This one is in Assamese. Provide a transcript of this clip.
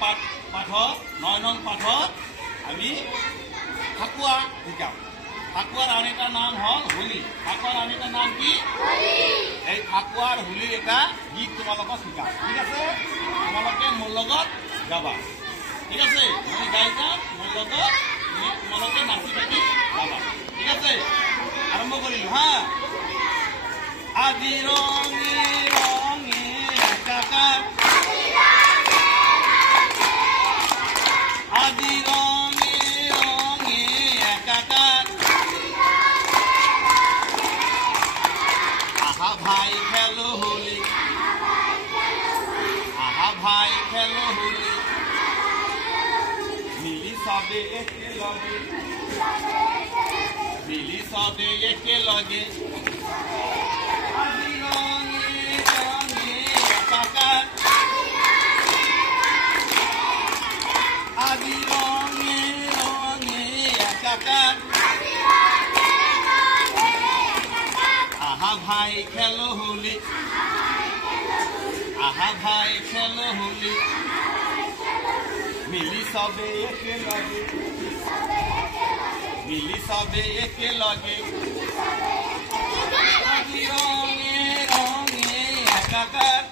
পাঠত 9 নং পাঠত আমি ফাকুৱা শিকাম। ফাকুৱাৰ আন এটা নাম হ'ল হোলী। ফাকুৱাৰ আন এটা নাম কি? এই ফাকুৱাৰ হোলীৰ এটা গীত তোমালোকক শিকাম। ঠিক আছে, তোমালোকে মোৰ লগত গাবা। ঠিক আছে, মই গাই যাম, মোৰ লগত তোমালোকে নাচি থাকি গাবা। ঠিক আছে, আৰম্ভ কৰিলো হা। আজি ৰঙে ৰঙে একাকাৰ, আজি ৰঙে ৰঙে একাকাৰ, আহা ভাই খেলো হোলী, আহা ভাই খেলো হোলী, মিলি সবে একেলগে, মিলি সবে একেলগে, আজি ৰঙে ৰঙে একাকাৰ, আজি ৰঙে ৰঙে একাকাৰ, আহা ভাই খেলো হোলী, আহা ভাই খেলো হোলী, মিলি সবে একেলগে, মিলি সবে একেলগে, আজি ৰঙে ৰঙে একাকাৰ।